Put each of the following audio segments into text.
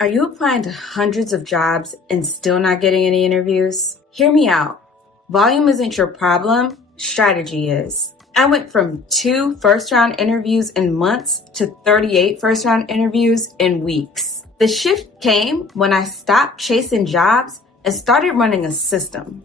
Are you applying to hundreds of jobs and still not getting any interviews? Hear me out. Volume isn't your problem, strategy is. I went from 2 first-round interviews in months to 38 first-round interviews in weeks. The shift came when I stopped chasing jobs and started running a system.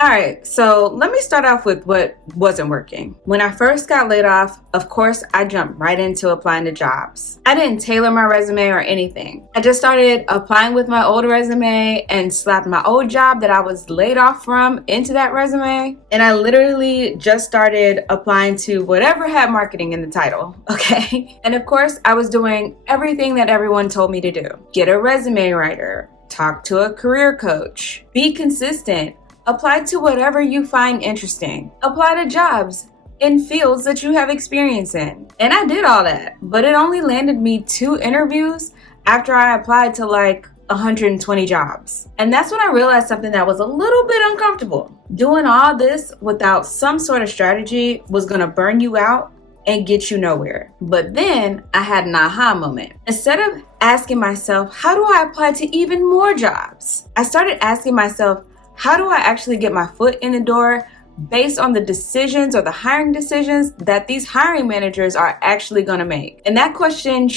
All right, so let me start off with what wasn't working. When I first got laid off, of course, I jumped right into applying to jobs. I didn't tailor my resume or anything. I just started applying with my old resume and slapped my old job that I was laid off from into that resume. And I literally just started applying to whatever had marketing in the title, okay? And of course, I was doing everything that everyone told me to do. Get a resume writer, talk to a career coach, be consistent, apply to whatever you find interesting. Apply to jobs in fields that you have experience in. And I did all that, but it only landed me 2 interviews after I applied to like 120 jobs. And that's when I realized something that was a little bit uncomfortable. Doing all this without some sort of strategy was gonna burn you out and get you nowhere. But then I had an aha moment. Instead of asking myself, how do I apply to even more jobs? I started asking myself, how do I actually get my foot in the door based on the decisions or the hiring decisions that these hiring managers are actually going to make? And that question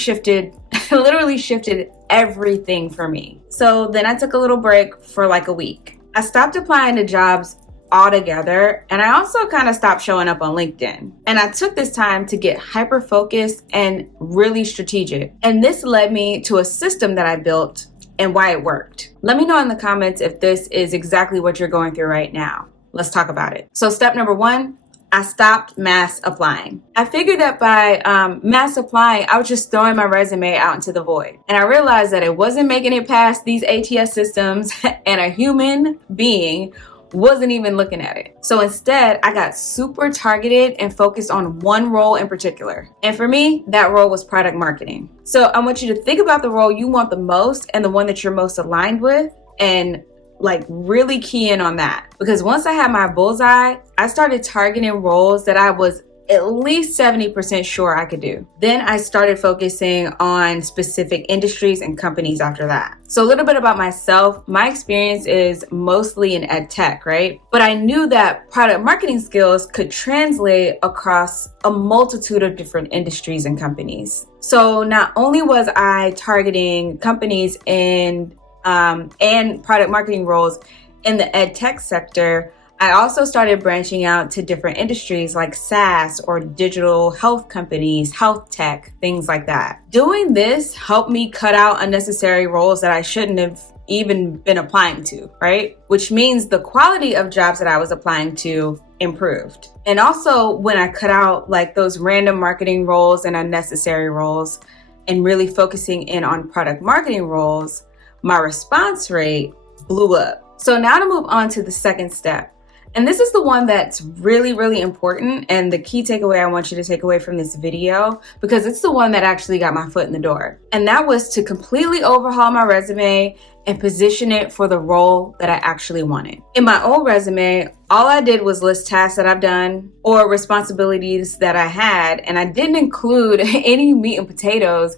literally shifted everything for me. So then I took a little break for like a week. I stopped applying to jobs altogether, and I also kind of stopped showing up on LinkedIn. And I took this time to get hyper-focused and really strategic. And this led me to a system that I built and why it worked. Let me know in the comments if this is exactly what you're going through right now. Let's talk about it. So step number 1, I stopped mass applying. I figured that by mass applying, I was just throwing my resume out into the void. And I realized that it wasn't making it past these ATS systems and a human being wasn't even looking at it. So instead, I got super targeted and focused on one role in particular. And for me, that role was product marketing. So I want you to think about the role you want the most and the one that you're most aligned with, and like really key in on that. Because once I had my bullseye, I started targeting roles that I was at least 70% sure I could do. Then I started focusing on specific industries and companies after that. So a little bit about myself. My experience is mostly in ed tech, right? But I knew that product marketing skills could translate across a multitude of different industries and companies. So not only was I targeting companies and product marketing roles in the ed tech sector, I also started branching out to different industries like SaaS or digital health companies, health tech, things like that. Doing this helped me cut out unnecessary roles that I shouldn't have even been applying to, right? Which means the quality of jobs that I was applying to improved. And also when I cut out like those random marketing roles and unnecessary roles and really focusing in on product marketing roles, my response rate blew up. So now to move on to the second step. And this is the one that's really, really important and the key takeaway I want you to take away from this video, because it's the one that actually got my foot in the door. And that was to completely overhaul my resume and position it for the role that I actually wanted. In my old resume, all I did was list tasks that I've done or responsibilities that I had, and I didn't include any meat and potatoes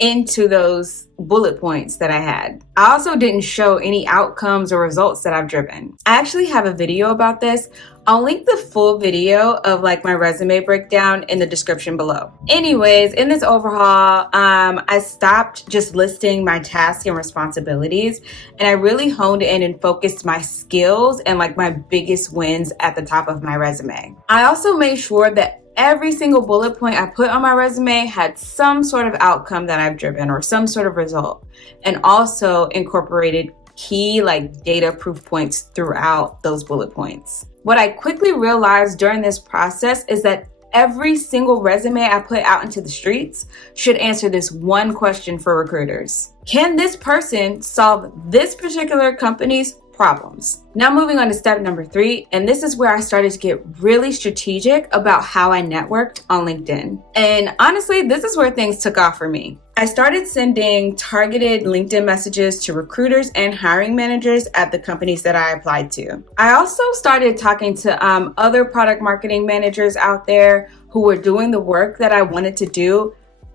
into those bullet points that I had. I also didn't show any outcomes or results that I've driven. I actually have a video about this. I'll link the full video of like my resume breakdown in the description below. Anyways, in this overhaul, I stopped just listing my tasks and responsibilities, and I really honed in and focused my skills and like my biggest wins at the top of my resume. I also made sure that every single bullet point I put on my resume had some sort of outcome that I've driven or some sort of result, and also incorporated key like data proof points throughout those bullet points. What I quickly realized during this process is that every single resume I put out into the streets should answer this one question for recruiters. Can this person solve this particular company's problems. Now moving on to step number 3, and this is where I started to get really strategic about how I networked on LinkedIn. And honestly, this is where things took off for me. I started sending targeted LinkedIn messages to recruiters and hiring managers at the companies that I applied to. I also started talking to other product marketing managers out there who were doing the work that I wanted to do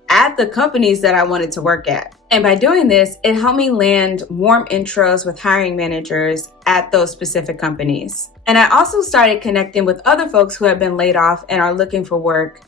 at the companies that I wanted to work at. And by doing this, it helped me land warm intros with hiring managers at those specific companies. And I also started connecting with other folks who have been laid off and are looking for work,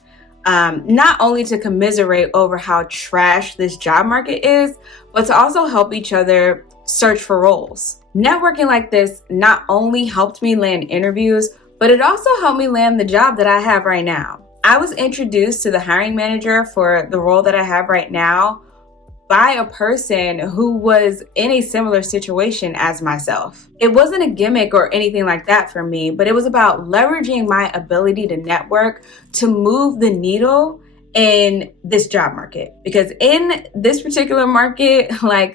not only to commiserate over how trash this job market is, but to also help each other search for roles. Networking like this not only helped me land interviews, but it also helped me land the job that I have right now. I was introduced to the hiring manager for the role that I have right now by a person who was in a similar situation as myself. It wasn't a gimmick or anything like that for me, but it was about leveraging my ability to network to move the needle in this job market. Because in this particular market,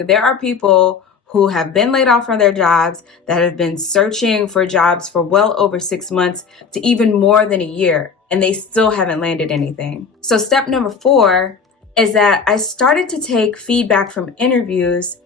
there are people who have been laid off from their jobs, that have been searching for jobs for well over 6 months to even more than a year, and they still haven't landed anything. So step number 4 is that I started to take feedback from interviews,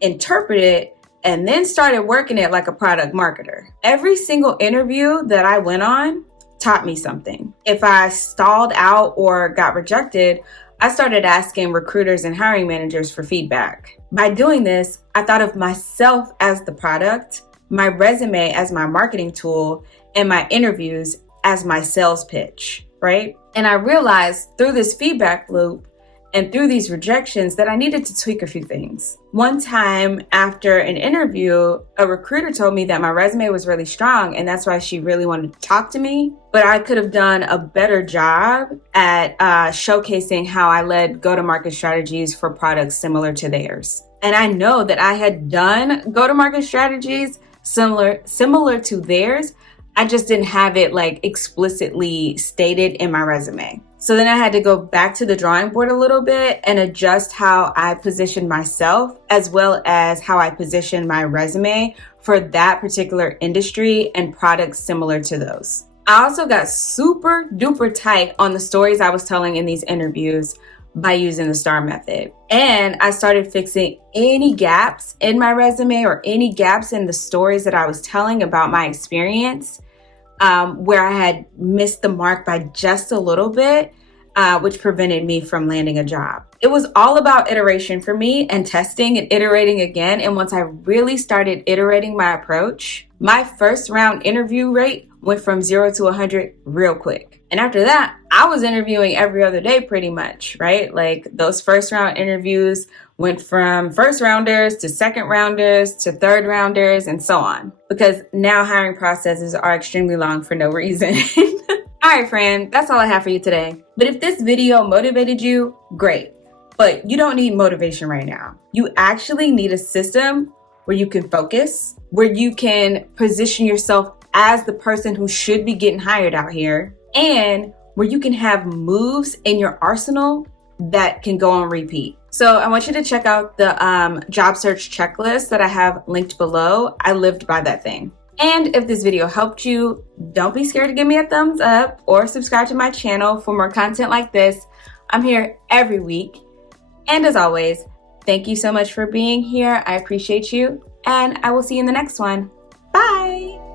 interpret it, and then started working it like a product marketer. Every single interview that I went on taught me something. If I stalled out or got rejected, I started asking recruiters and hiring managers for feedback. By doing this, I thought of myself as the product, my resume as my marketing tool, and my interviews as my sales pitch, right? And I realized through this feedback loop and through these rejections that I needed to tweak a few things. One time after an interview, a recruiter told me that my resume was really strong and that's why she really wanted to talk to me. But I could have done a better job at showcasing how I led go-to-market strategies for products similar to theirs. And I know that I had done go-to-market strategies similar to theirs. I just didn't have it explicitly stated in my resume. So then I had to go back to the drawing board a little bit and adjust how I positioned myself as well as how I positioned my resume for that particular industry and products similar to those. I also got super duper tight on the stories I was telling in these interviews by using the STAR method. And I started fixing any gaps in my resume or any gaps in the stories that I was telling about my experience, where I had missed the mark by just a little bit, which prevented me from landing a job. It was all about iteration for me and testing and iterating again. And once I really started iterating my approach, my first round interview rate went from 0 to 100 real quick. And after that, I was interviewing every other day pretty much, right? Those first round interviews went from first rounders to second rounders to third rounders and so on, because now hiring processes are extremely long for no reason. All right, friend, that's all I have for you today. But if this video motivated you, great. But you don't need motivation right now. You actually need a system where you can focus, where you can position yourself as the person who should be getting hired out here, and where you can have moves in your arsenal that can go on repeat. So I want you to check out the job search checklist that I have linked below. I lived by that thing. And if this video helped you, don't be scared to give me a thumbs up or subscribe to my channel for more content like this. I'm here every week. And as always, thank you so much for being here. I appreciate you, and I will see you in the next one. Bye.